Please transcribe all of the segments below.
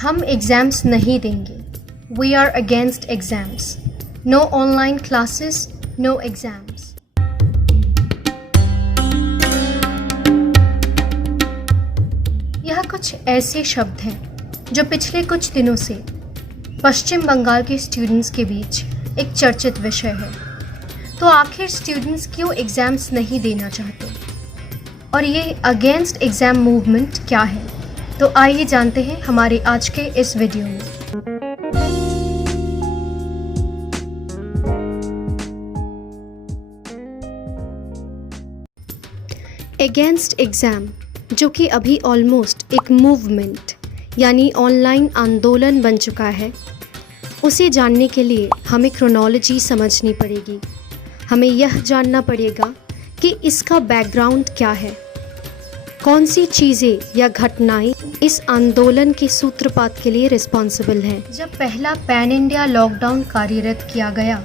हम एग्ज़ाम्स नहीं देंगे। We are against exams. No online classes, no exams. यह कुछ ऐसे शब्द हैं जो पिछले कुछ दिनों से पश्चिम बंगाल के स्टूडेंट्स के बीच एक चर्चित विषय है। तो आखिर स्टूडेंट्स क्यों एग्ज़ाम्स नहीं देना चाहते और ये अगेंस्ट एग्ज़ाम मूवमेंट क्या है? तो आइए जानते हैं हमारे आज के इस वीडियो में। अगेंस्ट एग्ज़ाम, जो कि अभी ऑलमोस्ट एक मूवमेंट यानी ऑनलाइन आंदोलन बन चुका है, उसे जानने के लिए हमें क्रोनोलॉजी समझनी पड़ेगी। हमें यह जानना पड़ेगा कि इसका बैकग्राउंड क्या है, कौन सी चीज़ें या घटनाएं इस आंदोलन के सूत्रपात के लिए रिस्पॉन्सिबल हैं। जब पहला पैन इंडिया लॉकडाउन कार्यरत किया गया,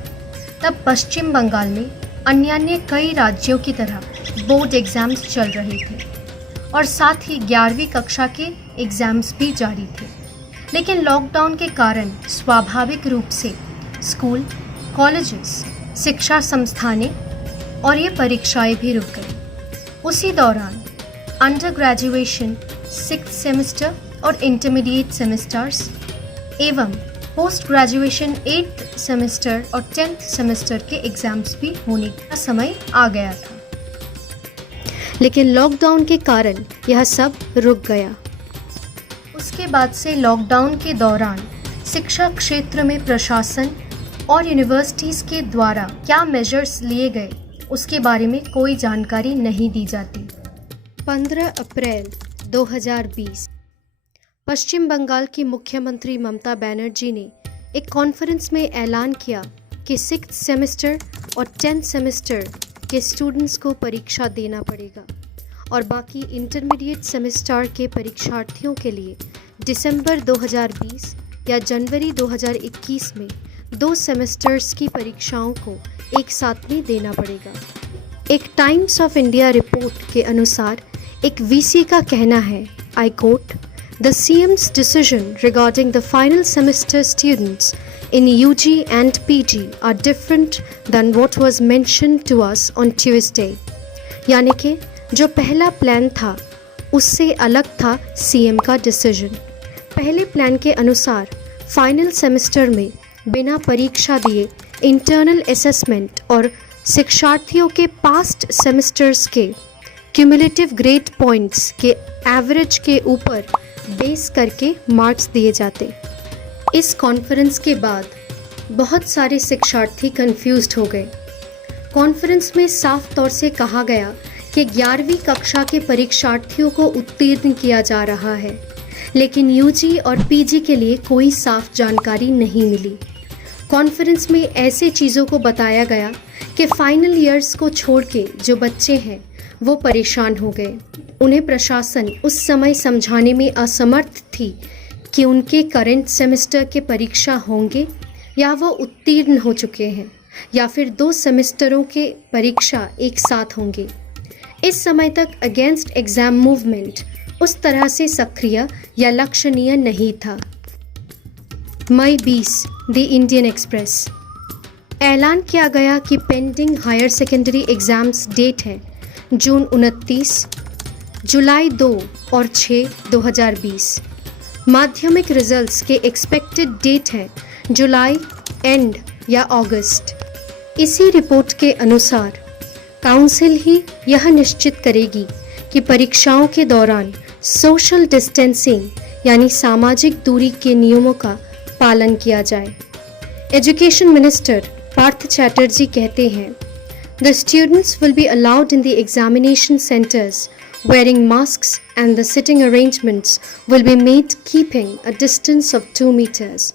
तब पश्चिम बंगाल में अन्य कई राज्यों की तरह बोर्ड एग्ज़ाम्स चल रहे थे और साथ ही 11वीं कक्षा के एग्ज़ाम्स भी जारी थे। लेकिन लॉकडाउन के कारण स्वाभाविक रूप से स्कूल, कॉलेजेस, शिक्षा संस्थानें और ये परीक्षाएं भी रुक गई। उसी दौरान अंडर ग्रेजुएशन 6th सेमेस्टर और इंटरमीडिएट सेमेस्टर्स एवं पोस्ट ग्रेजुएशन 8th सेमेस्टर और 10th सेमेस्टर के एग्ज़ाम्स भी होने का समय आ गया था। लेकिन लॉकडाउन के कारण यह सब रुक गया। उसके बाद से लॉकडाउन के दौरान शिक्षा क्षेत्र में प्रशासन और यूनिवर्सिटीज़ के द्वारा क्या मेजर्स लिए गए, उसके बारे में कोई जानकारी नहीं दी जाती। 15 अप्रैल 2020 पश्चिम बंगाल की मुख्यमंत्री ममता बनर्जी ने एक कॉन्फ्रेंस में ऐलान किया कि 6th सेमेस्टर और 10th सेमेस्टर के स्टूडेंट्स को परीक्षा देना पड़ेगा और बाकी इंटरमीडिएट सेमेस्टर के परीक्षार्थियों के लिए दिसंबर 2020 या जनवरी 2021 में 2 सेमेस्टर्स की परीक्षाओं को एक साथ में देना पड़ेगा। एक टाइम्स ऑफ इंडिया रिपोर्ट के अनुसार एक वीसी का कहना है, I quote, the CM's decision regarding the final semester students in UG and PG are different than what was mentioned to us on Tuesday। यानी कि जो पहला प्लान था उससे अलग था CM का डिसीजन। पहले प्लान के अनुसार फाइनल सेमेस्टर में बिना परीक्षा दिए इंटरनल असेसमेंट और शिक्षार्थियों के पास्ट सेमेस्टर्स के क्यूमुलेटिव ग्रेड पॉइंट्स के एवरेज के ऊपर बेस करके मार्क्स दिए जाते। इस कॉन्फ्रेंस के बाद बहुत सारे शिक्षार्थी कंफ्यूज्ड हो गए। कॉन्फ्रेंस में साफ तौर से कहा गया कि 11वीं कक्षा के परीक्षार्थियों को उत्तीर्ण किया जा रहा है, लेकिन यूजी और पीजी के लिए कोई साफ जानकारी नहीं मिली। कॉन्फ्रेंस में ऐसे चीज़ों को बताया गया कि फाइनल ईयर्स को छोड़ के जो बच्चे हैं वो परेशान हो गए। उन्हें प्रशासन उस समय समझाने में असमर्थ थी कि उनके करंट सेमेस्टर के परीक्षा होंगे या वो उत्तीर्ण हो चुके हैं या फिर 2 सेमेस्टरों के परीक्षा एक साथ होंगे। इस समय तक अगेंस्ट एग्ज़ाम मूवमेंट उस तरह से सक्रिय या लक्षणीय नहीं था। मई 20 द इंडियन एक्सप्रेस, ऐलान किया गया कि pending higher secondary exams date है जून 29, जुलाई 2 और 6, 2020। माध्यमिक रिजल्ट्स के एक्सपेक्टेड डेट है जुलाई एंड या अगस्त। इसी रिपोर्ट के अनुसार काउंसिल ही यह निश्चित करेगी कि परीक्षाओं के दौरान सोशल डिस्टेंसिंग यानी सामाजिक दूरी के नियमों का पालन किया जाए। एजुकेशन मिनिस्टर पार्थ चैटर्जी कहते हैं, the students will be allowed in the examination centres wearing masks and the sitting arrangements will be made keeping a distance of 2 meters।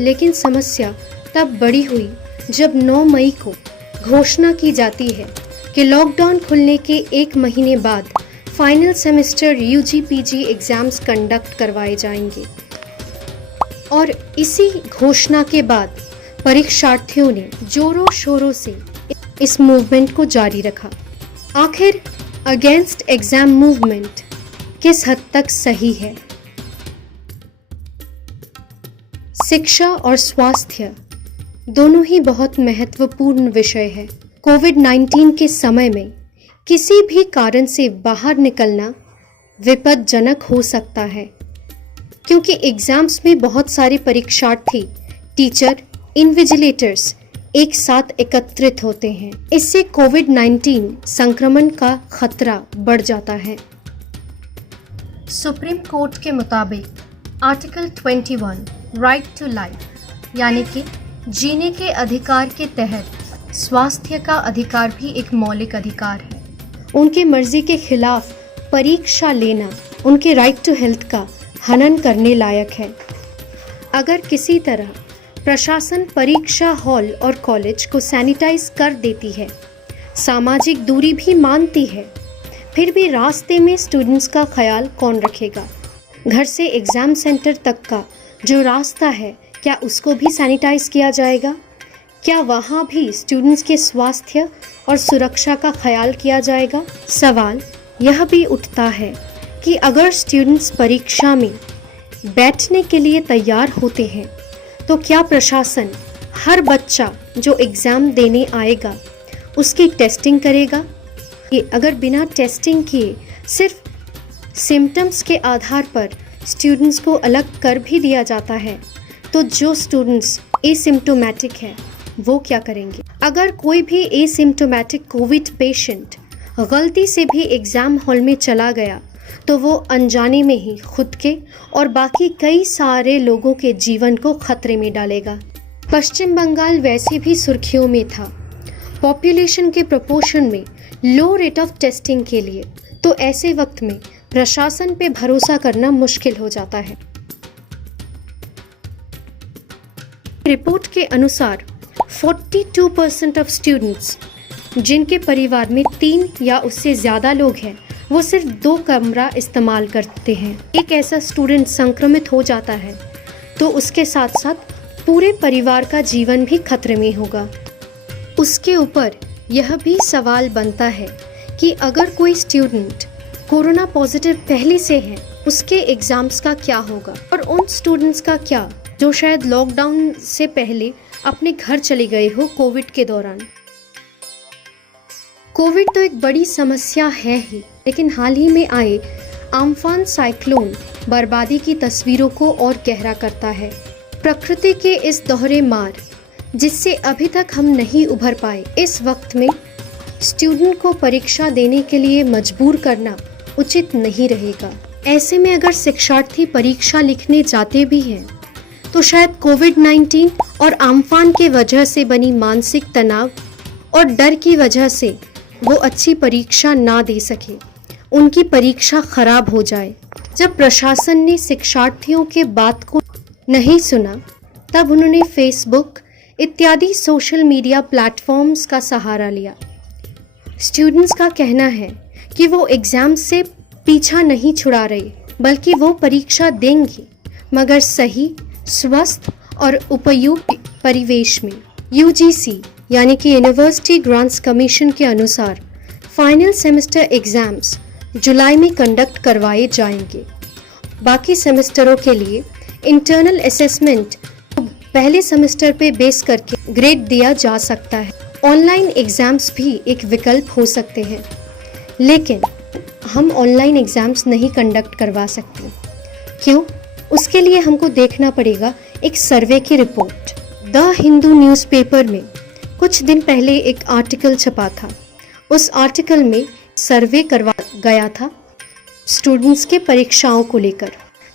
लेकिन समस्या तब बड़ी हुई जब 9 मई को घोषणा की जाती है कि लॉकडाउन खुलने के 1 महीने बाद final semester UG-PG exams conduct करवाए जाएंगे और इसी घोषणा के बाद परीक्षार्थियों ने जोरों शोरों से इस मूवमेंट को जारी रखा। आखिर अगेंस्ट एग्ज़ाम मूवमेंट किस हद तक सही है? शिक्षा और स्वास्थ्य दोनों ही बहुत महत्वपूर्ण विषय है। कोविड-19 के समय में किसी भी कारण से बाहर निकलना विपदजनक हो सकता है, क्योंकि एग्जाम्स में बहुत सारे परीक्षार्थी, टीचर, इन्विजिलेटर्स एक साथ एकत्रित होते हैं। इससे कोविड-19 संक्रमण का खतरा बढ़ जाता है। सुप्रीम कोर्ट के मुताबिक आर्टिकल 21 राइट टू लाइफ यानी कि जीने के अधिकार के तहत स्वास्थ्य का अधिकार भी एक मौलिक अधिकार है। उनके मर्जी के खिलाफ परीक्षा लेना उनके राइट टू हेल्थ का हनन करने लायक है। अगर किसी तरह प्रशासन परीक्षा हॉल और कॉलेज को सैनिटाइज कर देती है, सामाजिक दूरी भी मानती है, फिर भी रास्ते में स्टूडेंट्स का ख्याल कौन रखेगा? घर से एग्ज़ाम सेंटर तक का जो रास्ता है, क्या उसको भी सैनिटाइज किया जाएगा? क्या वहाँ भी स्टूडेंट्स के स्वास्थ्य और सुरक्षा का ख्याल किया जाएगा? सवाल यह भी उठता है कि अगर स्टूडेंट्स परीक्षा में बैठने के लिए तैयार होते हैं, तो क्या प्रशासन हर बच्चा जो एग्ज़ाम देने आएगा उसकी टेस्टिंग करेगा? कि अगर बिना टेस्टिंग किए सिर्फ सिम्टम्स के आधार पर स्टूडेंट्स को अलग कर भी दिया जाता है, तो जो स्टूडेंट्स एसिम्टोमेटिक है वो क्या करेंगे? अगर कोई भी एसिम्टोमेटिक कोविड पेशेंट गलती से भी एग्ज़ाम हॉल में चला गया, तो वो अनजाने में ही खुद के और बाकी कई सारे लोगों के जीवन को खतरे में डालेगा। पश्चिम बंगाल वैसे भी सुर्खियों में था पॉपुलेशन के प्रोपोर्शन में लो रेट ऑफ टेस्टिंग के लिए, तो ऐसे वक्त में प्रशासन पे भरोसा करना मुश्किल हो जाता है। रिपोर्ट के अनुसार 42% ऑफ स्टूडेंट्स जिनके परिवार में 3 या उससे ज़्यादा लोग हैं, वो सिर्फ 2 कमरा इस्तेमाल करते हैं। एक ऐसा स्टूडेंट संक्रमित हो जाता है तो उसके साथ साथ पूरे परिवार का जीवन भी खतरे में होगा। उसके ऊपर यह भी सवाल बनता है कि अगर कोई स्टूडेंट कोरोना पॉजिटिव पहले से है, उसके एग्ज़ाम्स का क्या होगा? और उन स्टूडेंट्स का क्या जो शायद लॉकडाउन से पहले अपने घर चले गए हो कोविड के दौरान? कोविड तो एक बड़ी समस्या है ही, लेकिन हाल ही में आए आम्फान साइक्लोन बर्बादी की तस्वीरों को और गहरा करता है। प्रकृति के इस दोहरे मार जिससे अभी तक हम नहीं उभर पाए, इस वक्त में स्टूडेंट को परीक्षा देने के लिए मजबूर करना उचित नहीं रहेगा। ऐसे में अगर शिक्षार्थी परीक्षा लिखने जाते भी हैं, तो शायद कोविड-19 और आम्फान के वजह से बनी मानसिक तनाव और डर की वजह से वो अच्छी परीक्षा ना दे सके, उनकी परीक्षा खराब हो जाए। जब प्रशासन ने शिक्षार्थियों के बात को नहीं सुना, तब उन्होंने फेसबुक इत्यादि सोशल मीडिया प्लेटफॉर्म्स का सहारा लिया। स्टूडेंट्स का कहना है कि वो एग्ज़ाम से पीछा नहीं छुड़ा रहे, बल्कि वो परीक्षा देंगे, मगर सही, स्वस्थ और उपयुक्त परिवेश में। यूजीसी यानी कि यूनिवर्सिटी ग्रांट्स कमीशन के अनुसार फाइनल सेमेस्टर एग्ज़ाम्स जुलाई में कंडक्ट करवाए जाएंगे। बाकी सेमेस्टरों के लिए इंटरनल असेसमेंट पहले सेमेस्टर पे बेस करके ग्रेड दिया जा सकता है। ऑनलाइन एग्ज़ाम्स भी एक विकल्प हो सकते हैं, लेकिन हम ऑनलाइन एग्ज़ाम्स नहीं कंडक्ट करवा सकते। क्यों? उसके लिए हमको देखना पड़ेगा एक सर्वे की रिपोर्ट। द हिंदू न्यूज़पेपर में कुछ दिन पहले एक आर्टिकल छपा था। उस आर्टिकल में सर्वे करवा गया था स्टूडेंट्स के परीक्षाओं को लेकर।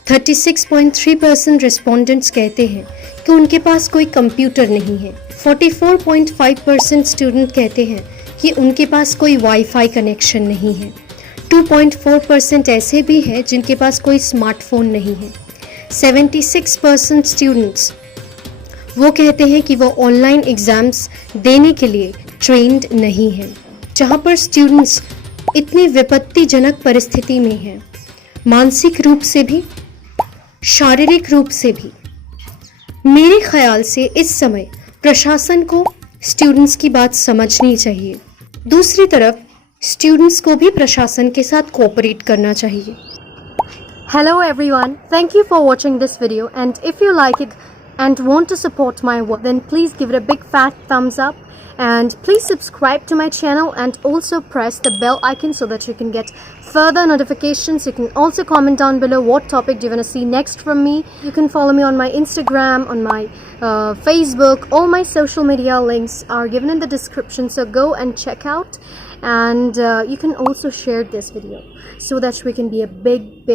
36.3% रिस्पोंडेंट्स कहते हैं कि उनके पास कोई कंप्यूटर नहीं है। 44.5% स्टूडेंट कहते हैं कि उनके पास कोई वाईफाई कनेक्शन नहीं है। 2.4% ऐसे भी हैं जिनके पास कोई स्मार्टफोन नहीं है। 76% स्टूडेंट्स वो कहते हैं कि वो ऑनलाइन एग्ज़ाम्स देने के लिए ट्रेंड नहीं हैं। जहाँ पर स्टूडेंट्स इतनी विपत्तिजनक परिस्थिति में हैं, मानसिक रूप से भी, शारीरिक रूप से भी। मेरे ख्याल से इस समय प्रशासन को स्टूडेंट्स की बात समझनी चाहिए। दूसरी तरफ स्टूडेंट्स को भी प्रशासन के साथ कोऑपरेट करना चाहिए। Hello everyone, thank you for watching this video, and if you like it, and want to support my work, then please give it a big fat thumbs up, and please subscribe to my channel and also press the bell icon so that you can get further notifications. You can also comment down below what topic do you want to see next from me. You can follow me on my Instagram, on my Facebook. All my social media links are given in the description, so go and check out. And you can also share this video so that we can be a big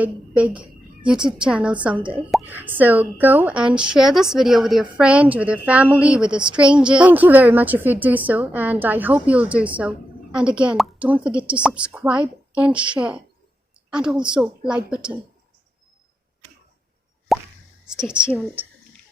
YouTube channel someday. So go and share this video with your friends, with your family, with a stranger. Thank you very much if you do so, and I hope you'll do so. And again, don't forget to subscribe and share, and also like button. Stay tuned.